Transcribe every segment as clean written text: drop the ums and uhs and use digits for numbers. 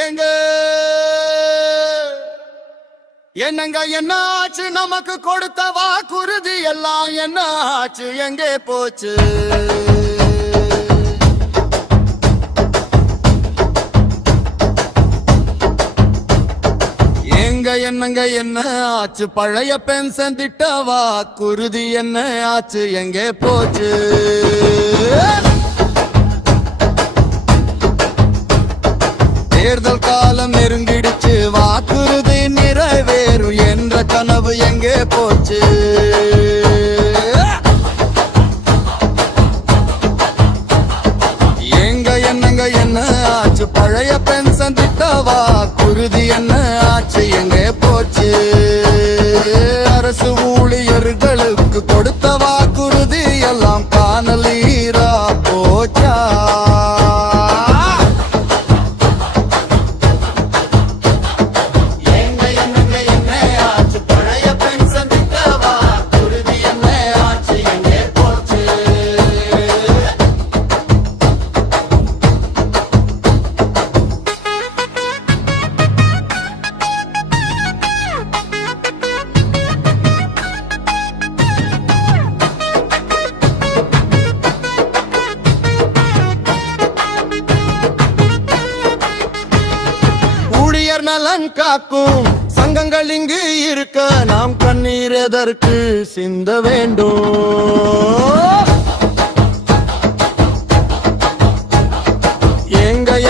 ஏங்க என்னங்க என்ன ஆச்சு? நமக்கு கொடுத்த வாக்குறுதி எல்லாம் என்ன ஆச்சு? எங்கே போச்சு? என்னங்க என்ன ஆச்சு? பழைய பென்ஷன் திட்ட வாக்குறுதி என்ன ஆச்சு? எங்கே போச்சு? தேர்தல் காலம் நெருங்கிடுச்சு, வாக்குறுதி நிறைவேறும் என்ற கனவு எங்கே போச்சு? என்னங்க என்ன ஆச்சு? பழைய பென்ஷன் திட்ட வாக்குறுதி என்ன ஆச்சு? எங்கே போச்சு? அரசு ஊழியர்களுக்கு கொடுத்த வாக்குறுதி எல்லாம் காணலீரா போச்சா? நலன் காக்கும் சங்கங்கள் இங்கு இருக்க நாம் கண்ணீர் எதற்கு சிந்த வேண்டும்?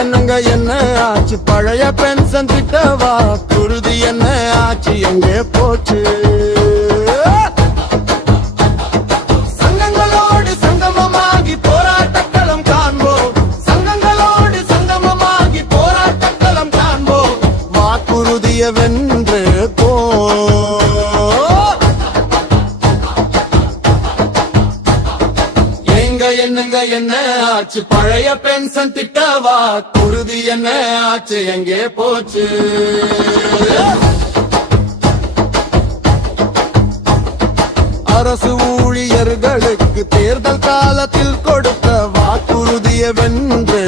என்னங்க என்ன ஆச்சு? பழைய பென்ஷன் திட்ட வாக்குறுதி என்ன ஆச்சு? எங்கே போச்சு? சங்கங்களோடு சங்கமமாகி போராட்டக்களம் காண்போம், சங்கங்களோடு சங்கமமாகி போராட்டக்களம் காண்போம், வாக்குறுதிய வென்று என்னங்க என்ன ஆச்சு? பழைய பென்ஷன் திட்ட வாக்குறுதி என்ன ஆச்சு? எங்கே போச்சு? அரசு ஊழியர்களுக்கு தேர்தல் காலத்தில் கொடுத்த வாக்குறுதிய வென்று